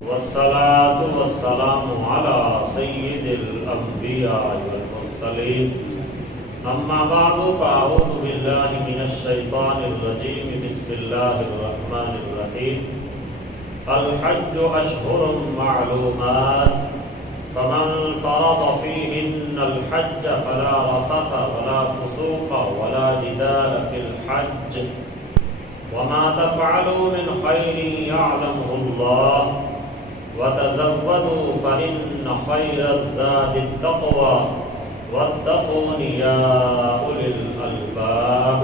والصلاة والسلام على سيد الأنبياء والمرسلين أما بعد فأعوذ بالله من الشيطان الرجيم بسم الله الرحمن الرحيم الحج أشهر معلومات فمن فرض فيهن الحج فلا رفث ولا فسوق ولا جدال في الحج وما تفعلوا من خير يعلمه الله وتزودوا فإن خير الزاد التقوى واتقون يا أولي الألباب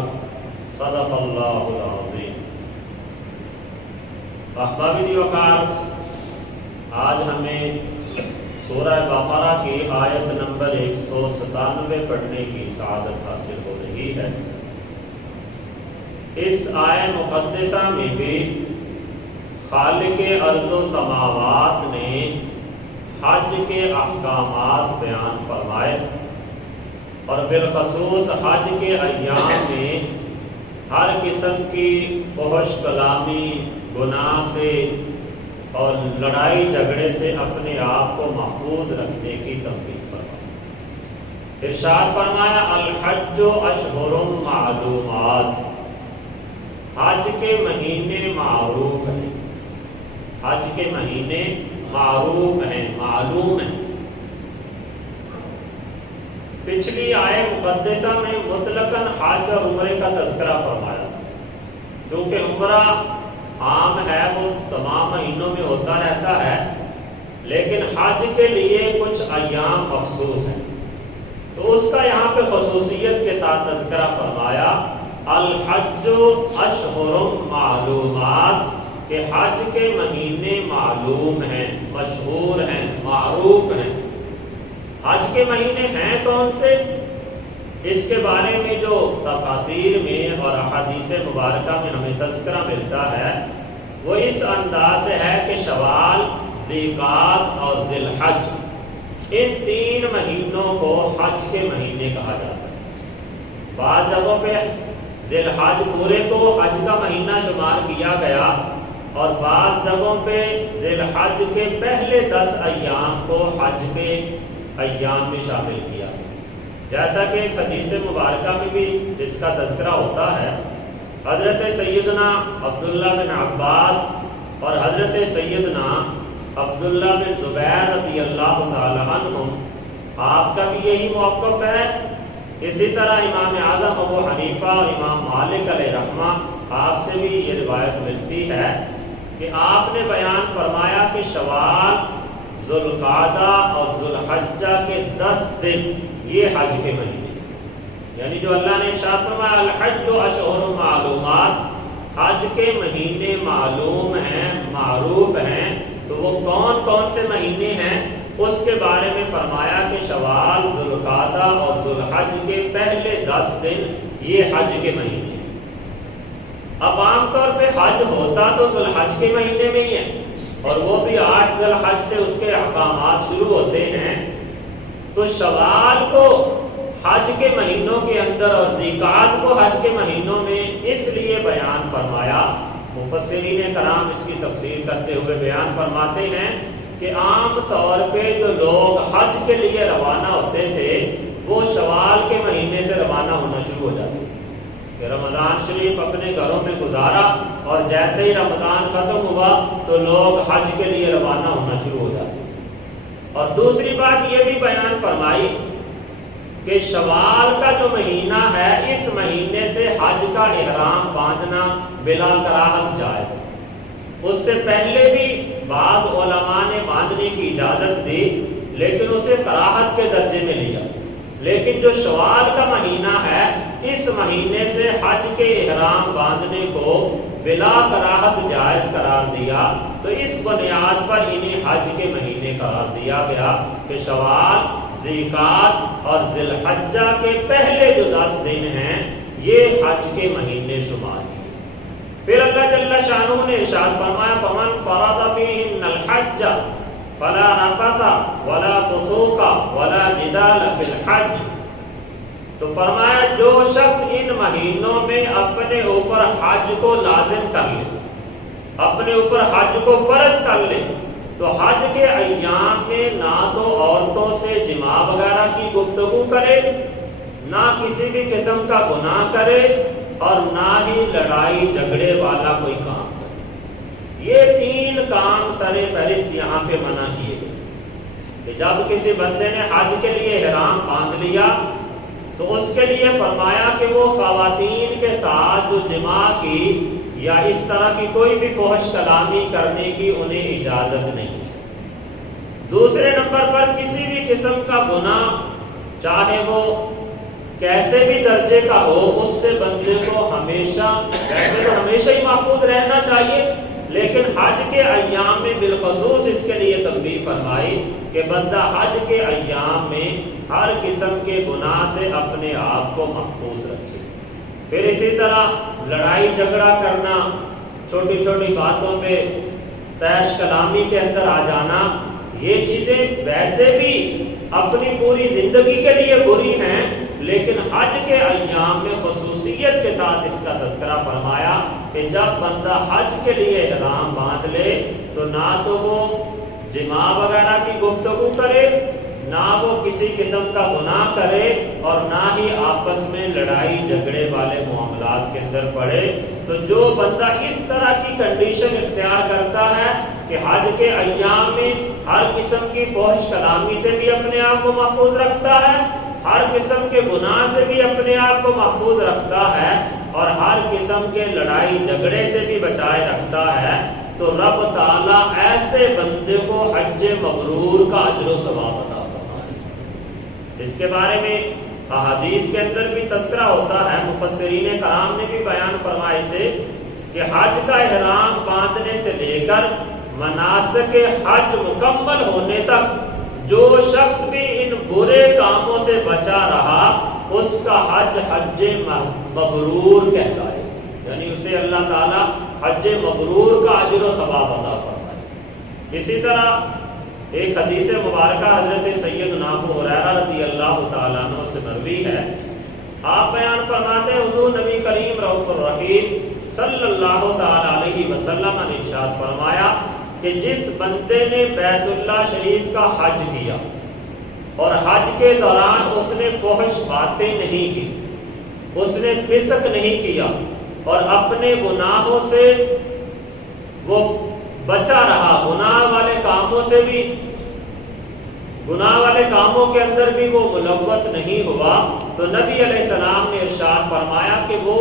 صدق الله العظيم۔ احبابی وقار، آج ہمیں سورہ بقرہ کی آیت نمبر 197 پڑھنے کی سعادت حاصل ہو رہی ہے۔ اس آیت مقدسہ میں بھی خالق ارض و سماوات نے حج کے احکامات بیان فرمائے، اور بالخصوص حج کے ایام میں ہر قسم کی فحش کلامی، گناہ سے اور لڑائی جھگڑے سے اپنے آپ کو محفوظ رکھنے کی تنبیہ فرمائی۔ ارشاد فرمایا الحج اشہر معلومات، حج کے مہینے معروف ہیں، حج کے مہینے معروف ہیں، معلوم ہیں۔ پچھلی آیت مقدسہ میں مطلقاً حج اور عمرے کا تذکرہ فرمایا، چونکہ عمرہ عام ہے، وہ تمام مہینوں میں ہوتا رہتا ہے، لیکن حج کے لیے کچھ ایام مخصوص ہیں، تو اس کا یہاں پہ خصوصیت کے ساتھ تذکرہ فرمایا الحج اشہر معلومات، کہ حج کے مہینے معلوم ہیں، مشہور ہیں، معروف ہیں۔ حج کے مہینے ہیں کون سے؟ اس کے بارے میں جو تفاسیر میں اور احادیث مبارکہ میں ہمیں تذکرہ ملتا ہے وہ اس انداز سے ہے کہ شوال، ذیقعد اور ذی الحج، ان تین مہینوں کو حج کے مہینے کہا جاتا ہے۔ بعض جگہوں پہ ذی الحج پورے کو حج کا مہینہ شمار کیا گیا، اور بعض جگہوں پہ ذی الحج کے پہلے 10 ایام کو حج کے ایام میں شامل کیا، جیسا کہ ایک حدیث مبارکہ میں بھی اس کا تذکرہ ہوتا ہے۔ حضرت سیدنا عبداللہ بن عباس اور حضرت سیدنا عبداللہ بن زبیر رضی اللہ تعالی عنہم، آپ کا بھی یہی موقف ہے۔ اسی طرح امام اعظم ابو حنیفہ اور امام مالک علیہ رحمہ، آپ سے بھی یہ روایت ملتی ہے کہ آپ نے بیان فرمایا کہ شوال، ذوالقعدہ اور ذوالحجہ کے 10 دن یہ حج کے مہینے، یعنی جو اللہ نے ارشاد فرمایا الحج اشہر معلومات، حج کے مہینے معلوم ہیں، معروف ہیں، تو وہ کون کون سے مہینے ہیں اس کے بارے میں فرمایا کہ شوال، ذوالقعدہ اور ذوالحج کے پہلے 10 دن یہ حج کے مہینے۔ اب عام طور پہ حج ہوتا تو ذوالحج کے مہینے میں ہی ہے، اور وہ بھی 8 ذی الحج سے اس کے احکامات شروع ہوتے ہیں، تو شوال کو حج کے مہینوں کے اندر اور ذیقعد کو حج کے مہینوں میں اس لیے بیان فرمایا۔ مفسرین کرام اس کی تفسیر کرتے ہوئے بیان فرماتے ہیں کہ عام طور پہ جو لوگ حج کے لیے روانہ ہوتے تھے وہ شوال کے مہینے سے روانہ ہونا شروع ہو جاتے تھے، کہ رمضان شریف اپنے گھروں میں گزارا اور جیسے ہی رمضان ختم ہوا تو لوگ حج کے لیے روانہ ہونا شروع ہو جاتے تھے۔ اور دوسری بات یہ بھی بیان فرمائی کہ شوال کا جو مہینہ ہے اس مہینے سے حج کا احرام باندھنا بلا کراہت جائز ہے۔ اس سے پہلے بھی بعض علماء نے باندھنے کی اجازت دی، لیکن اسے کراہت کے درجے میں لیا، لیکن جو شوال کا مہینہ ہے اس مہینے سے حج کے احرام باندھنے کو بلا کراہت جائز قرار دیا، تو اس بنیاد پر انہیں حج کے مہینے قرار دیا گیا کہ شوال، ذیقعد اور ذی الحجہ کے پہلے جو 10 دن ہیں یہ حج کے مہینے شمار ہیں۔ پھر اللہ جل شانہ نے ارشاد فرمایا فمن فرض فیہن الحج فلا رفث ولا فسوق ولا جدال فی الحج، تو فرمایا جو شخص ان مہینوں میں اپنے اوپر حج کو لازم کر لے، اپنے اوپر حج کو فرض کر لے، تو حج کے ایام میں نہ تو عورتوں سے جماع وغیرہ کی گفتگو کرے، نہ کسی بھی قسم کا گناہ کرے، اور نہ ہی لڑائی جھگڑے والا کوئی کام کرے۔ یہ 3 کام سر فہرست یہاں پہ منع کیے گئے کہ جب کسی بندے نے حج کے لیے احرام باندھ لیا تو اس کے لیے فرمایا کہ وہ خواتین کے ساتھ جو جماع کی یا اس طرح کی کوئی بھی فحش کلامی کرنے کی انہیں اجازت نہیں ہے۔ دوسرے نمبر پر کسی بھی قسم کا گناہ چاہے وہ کیسے بھی درجے کا ہو، اس سے بندے کو ہمیشہ، ویسے تو ہمیشہ ہی محفوظ رہنا چاہیے، لیکن حج کے ایام میں بالخصوص اس کے لیے تنبیہ فرمائی کہ بندہ حج کے ایام میں ہر قسم کے گناہ سے اپنے آپ کو محفوظ رکھے۔ پھر اسی طرح لڑائی جھگڑا کرنا، چھوٹی چھوٹی باتوں پہ تیش کلامی کے اندر آ جانا، یہ چیزیں ویسے بھی اپنی پوری زندگی کے لیے بری ہیں، لیکن حج کے ایام میں خصوصیت کے ساتھ اس کا تذکرہ فرمایا کہ جب بندہ حج کے لیے احرام باندھ لے تو نہ تو وہ جماع وغیرہ کی گفتگو کرے، نہ وہ کسی قسم کا گناہ کرے، اور نہ ہی آپس میں لڑائی جھگڑے والے معاملات کے اندر پڑے۔ تو جو بندہ اس طرح کی کنڈیشن اختیار کرتا ہے کہ حج کے ایام میں ہر قسم کی فحش کلامی سے بھی اپنے آپ کو محفوظ رکھتا ہے، ہر قسم کے گناہ سے بھی اپنے آپ کو محفوظ رکھتا ہے، اور ہر قسم کے لڑائی جھگڑے سے بھی بچائے رکھتا ہے، تو رب تعالیٰ ایسے بندے کو حج مبرور کا اجر و ثواب عطا فرمائے۔ اس کے بارے میں احادیث کے اندر بھی تذکرہ ہوتا ہے، مفسرین کرام نے بھی بیان فرمائے سے کہ حج کا احرام باندھنے سے لے کر مناسک حج مکمل ہونے تک جو شخص بھی ان برے کاموں سے بچا رہا اس کا حج حج مبرور کہلائے، یعنی اسے اللہ تعالیٰ حج مبرور کا اجر و ثواب عطا فرمائے۔ اسی طرح ایک حدیث مبارکہ حضرت سیدنا ابو ہریرہ رضی اللہ تعالیٰ عنہ سے مروی ہے، آپ بیان فرماتے ہیں حضور نبی کریم رؤوف الرحیم صلی اللہ تعالیٰ علیہ وسلم نے ارشاد فرمایا کہ جس بندے نے بیت اللہ شریف کا حج کیا اور حج کے دوران اس نے فحش باتیں نہیں کی، اس نے فسق نہیں کیا، اور اپنے گناہوں سے وہ بچا رہا، گناہ والے کاموں سے بھی، گناہ والے کاموں کے اندر بھی وہ ملوث نہیں ہوا، تو نبی علیہ السلام نے ارشاد فرمایا کہ وہ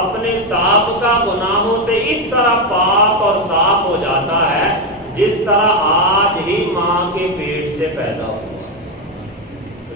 اپنے سابقہ گناہوں سے اس طرح پاک اور صاف ہو جاتا ہے جس طرح آج ہی ماں کے پیٹ سے پیدا ہوا۔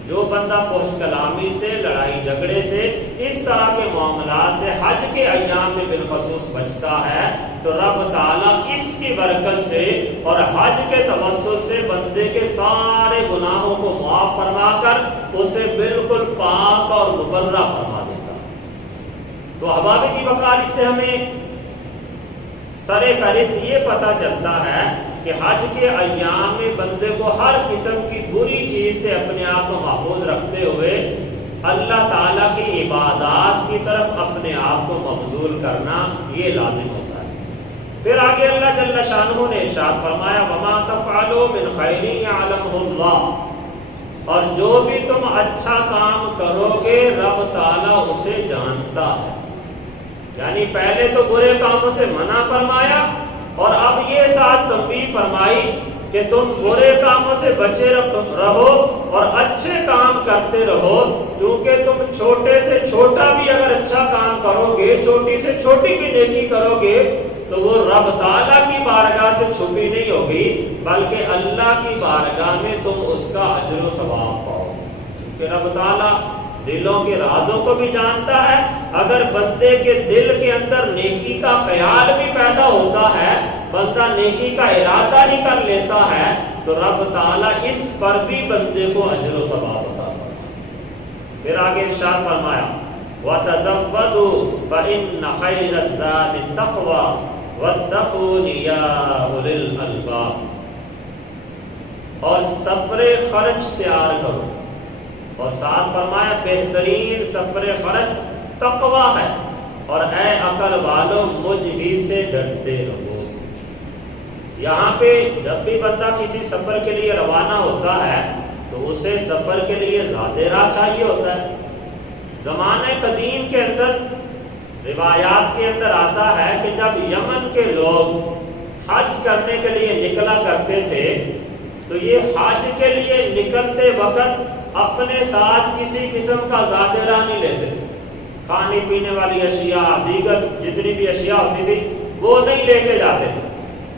جو بندہ فحش کلامی سے، لڑائی جھگڑے سے، اس طرح کے معاملات سے حج کے ایام میں بالخصوص بچتا ہے تو رب تعالیٰ اس کی برکت سے اور حج کے توسل سے بندے کے سارے گناہوں کو معاف فرما کر اسے بالکل پاک اور مبرہ فرما دیتا ہے۔ تو احباب کی بقا، اس سے ہمیں سر فہرست یہ پتہ چلتا ہے کہ حج کے ایام میں بندے کو ہر قسم کی بری چیز سے اپنے آپ کو محفوظ رکھتے ہوئے اللہ تعالیٰ کی عبادات کی طرف اپنے آپ کو مبذول کرنا یہ لازم ہوتا ہے۔ پھر آگے اللہ جل شانہ نے ارشاد فرمایا وَمَا تَفْعَلُوا مِنْ خَيْرٍ يَعْلَمْهُ اللَّهُ، اور جو بھی تم اچھا کام کرو گے رب تعالیٰ اسے جانتا ہے۔ یعنی پہلے تو برے کاموں سے منع فرمایا اور اب یہ ساتھ تنبیہ فرمائی کہ تم برے کاموں سے بچے رہو اور اچھے کام کرتے رہو، کیونکہ تم چھوٹے سے چھوٹا بھی اگر اچھا کام کرو گے، چھوٹی سے چھوٹی بھی نیکی کرو گے تو وہ رب تعالیٰ کی بارگاہ سے چھپی نہیں ہوگی، بلکہ اللہ کی بارگاہ میں تم اس کا اجر و ثواب پاؤ، کیونکہ رب تعالیٰ دلوں کے رازوں کو بھی جانتا ہے۔ اگر بندے کے دل کے اندر نیکی کا خیال بھی پیدا ہوتا ہے، بندہ نیکی کا ارادہ ہی کر لیتا ہے، تو رب تعالیٰ اس پر بھی بندے کو اجر و ثواب عطا فرمائے۔ پھر آگے ارشاد فرمایا وَتَزَوَّدُوا فَإِنَّ خَيْرَ الزَّادِ التَّقْوَىٰ وَاتَّقُونِ يَا أُولِي الْأَلْبَابِ، اور سفر خرچ تیار کرو، اور ساتھ فرمایا بہترین سفر خرچ تقویٰ ہے، اور اے عقل والو مجھ ہی سے ڈرتے رہو۔ یہاں پہ جب بھی بندہ کسی سفر کے لیے روانہ ہوتا ہے تو اسے سفر کے لیے زیادہ راہ چاہیے ہوتا ہے۔ زمانہ قدیم کے اندر روایات کے اندر آتا ہے کہ جب یمن کے لوگ حج کرنے کے لیے نکلا کرتے تھے تو یہ حج کے لیے نکلتے وقت اپنے ساتھ کسی قسم کا زیادہ راہ نہیں لیتے، کھانے پینے والی اشیاء دیگر جتنی بھی اشیاء ہوتی تھی وہ نہیں لے کے جاتے تھے،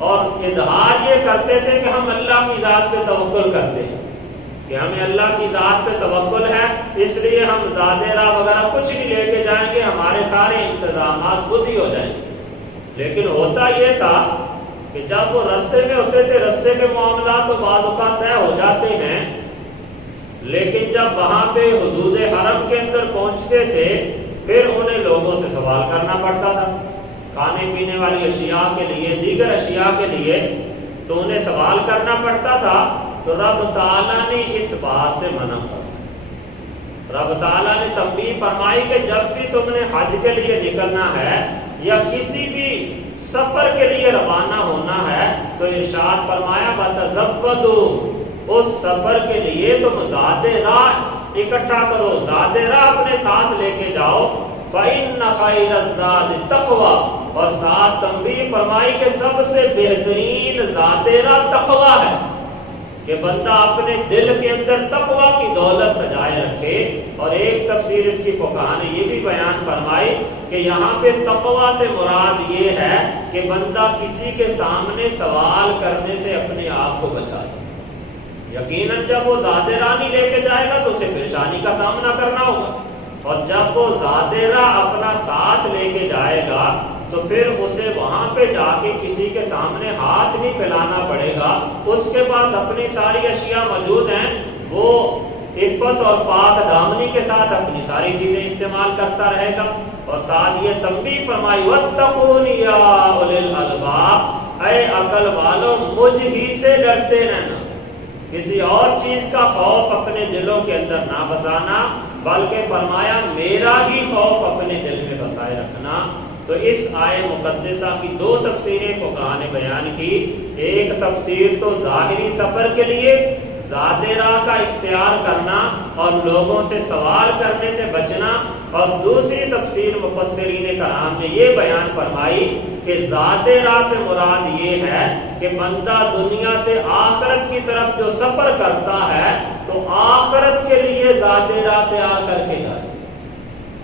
اور اظہار یہ کرتے تھے کہ ہم اللہ کی ذات پہ توکل کرتے ہیں، کہ ہمیں اللہ کی ذات پہ توکل ہے، اس لیے ہم زیادہ راہ وغیرہ کچھ نہیں لے کے جائیں گے، ہمارے سارے انتظامات خود ہی ہو جائیں گے۔ لیکن ہوتا یہ تھا کہ جب وہ رستے میں ہوتے تھے، رستے کے معاملات تو بعض اوقات طے ہو جاتے ہیں، لیکن جب وہاں پہ حدود حرم کے اندر پہنچتے تھے پھر انہیں لوگوں سے سوال کرنا پڑتا تھا، کھانے پینے والی اشیاء کے لیے، دیگر اشیاء کے لیے تو انہیں سوال کرنا پڑتا تھا۔ تو رب تعالیٰ نے اس بات سے منع فرمایا، رب تعالیٰ نے تنبیہ فرمائی کہ جب بھی تم نے حج کے لیے نکلنا ہے یا کسی بھی سفر کے لیے روانہ ہونا ہے تو ارشاد فرمایا بَتَزَوَّدُوا، اس سفر کے لیے تم زیادہ راہ اکٹھا کرو، زیادہ راہ اپنے ساتھ لے کے جاؤ۔ فَإِنَّ خَيْرَ الزَّادِ التَّقْوَىٰ، اور ساتھ تنبیہ فرمائی کہ سب سے بہترین زیادہ راہ تقویٰ ہے، کہ بندہ اپنے دل کے اندر تقویٰ کی دولت سجائے رکھے۔ اور ایک تفسیر اس کی فقہاء نے یہ بھی بیان فرمائی کہ یہاں پہ تقویٰ سے مراد یہ ہے کہ بندہ کسی کے سامنے سوال کرنے سے اپنے آپ کو بچائے۔ یقیناً جب وہ زیادہ راہ نہیں لے کے جائے گا تو اسے پریشانی کا سامنا کرنا ہوگا، اور جب وہ زیادہ راہ اپنا ساتھ لے کے جائے گا تو پھر اسے وہاں پہ جا کے کسی کے سامنے ہاتھ نہیں پھیلانا پڑے گا، اس کے پاس اپنی ساری اشیاء موجود ہیں، وہ عفت اور پاک دامنی کے ساتھ اپنی ساری چیزیں استعمال کرتا رہے گا۔ اور ساتھ یہ تنبیہ فرمائی وَاتَّقُونِ يَا أُولِي الْأَلْبَابِ، اے عقل والوں مجھ ہی سے ڈرتے رہنا، کسی اور چیز کا خوف اپنے دلوں کے اندر نہ بسانا، بلکہ فرمایا میرا ہی خوف اپنے دل میں بسائے رکھنا۔ تو اس آیے مقدسہ کی دو تفسیریں فقہاء نے بیان کی، ایک تفسیر تو ظاہری سفر کے لیے زیادہ راہ کا اختیار کرنا اور لوگوں سے سوال کرنے سے بچنا، اور دوسری تفسیر مفسرین کرام نے یہ بیان فرمائی کہ زیادہ راہ سے مراد یہ ہے کہ بندہ دنیا سے آخرت کی طرف جو سفر کرتا ہے تو آخرت کے لیے زیادہ راہ تیار کر کے جائے،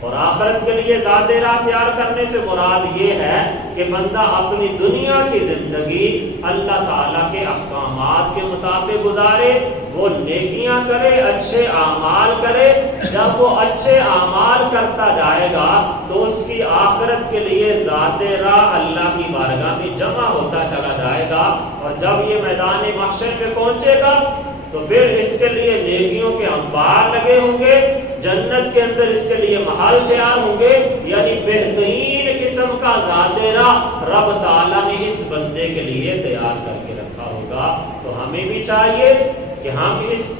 اور آخرت کے لیے زیادہ راہ تیار کرنے سے مراد یہ ہے کہ بندہ اپنی دنیا کی زندگی اللہ تعالیٰ کے احکامات کے مطابق گزارے، وہ نیکیاں کرے، اچھے اعمال کرے۔ جب وہ اچھے اعمال کرتا جائے گا تو اس کی آخرت کے لیے زیادہ راہ اللہ کی بارگاہ میں جمع ہوتا چلا جائے گا، اور جب یہ میدان محشر میں پہنچے گا تو پھر اس کے لیے نیکیوں کے انبار لگے ہوں گے، جنت کے اندر اس کے لیے محل تیار ہوں گے، یعنی بہترین قسم کا زیادہ راہ رب تعالیٰ نے اس بندے کے لیے تیار کر کے رکھا ہوگا۔ تو ہمیں بھی چاہیے کہ ہم اس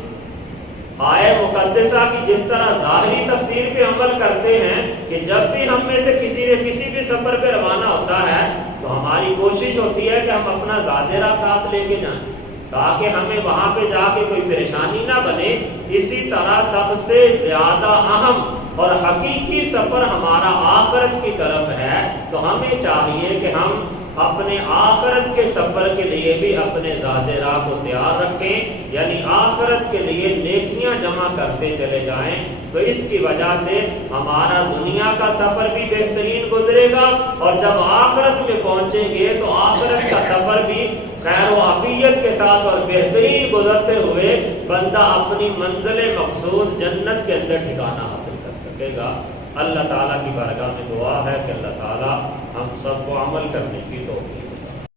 آیہ مقدسہ کی جس طرح ظاہری تفسیر پہ عمل کرتے ہیں کہ جب بھی ہم میں سے کسی بھی سفر پہ روانہ ہوتا ہے تو ہماری کوشش ہوتی ہے کہ ہم اپنا زیادہ راہ ساتھ لے کے جائیں تاکہ ہمیں وہاں پہ جا کے کوئی پریشانی نہ بنے۔ اسی طرح سب سے زیادہ اہم اور حقیقی سفر ہمارا آخرت کی طرف ہے، تو ہمیں چاہیے کہ ہم اپنے آخرت کے سفر کے لیے بھی اپنے زیادہ راہ کو تیار رکھیں، یعنی آخرت کے لیے نیکیاں جمع کرتے چلے جائیں، تو اس کی وجہ سے ہمارا دنیا کا سفر بھی بہترین گزرے گا، اور جب آخرت میں پہنچیں گے تو آخرت کا سفر بھی خیر و عافیت کے ساتھ اور بہترین گزرتے ہوئے بندہ اپنی منزل مقصود جنت کے اندر ٹھکانہ حاصل کر سکے گا۔ اللہ تعالیٰ کی بارگاہ میں دعا ہے کہ اللہ تعالیٰ ہم سب کو عمل کرنے کی توفیق